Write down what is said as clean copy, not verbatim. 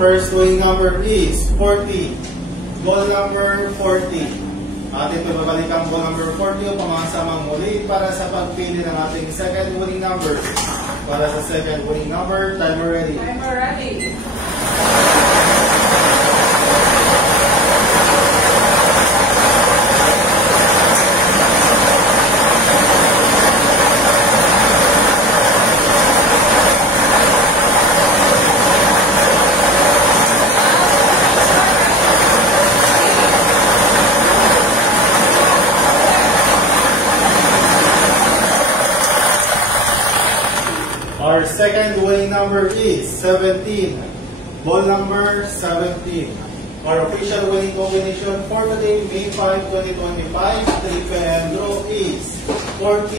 first winning number is 40. Ball number 40. Atin ito babalik ang ball number 40 o pamasamang muli para sa pagpili ng ating second winning number. Para sa second winning number, timer ready. Timer ready. Our second winning number is 17. Ball number 17. Our official winning combination for today, May 5, 2025, 3 p.m. draw is 40.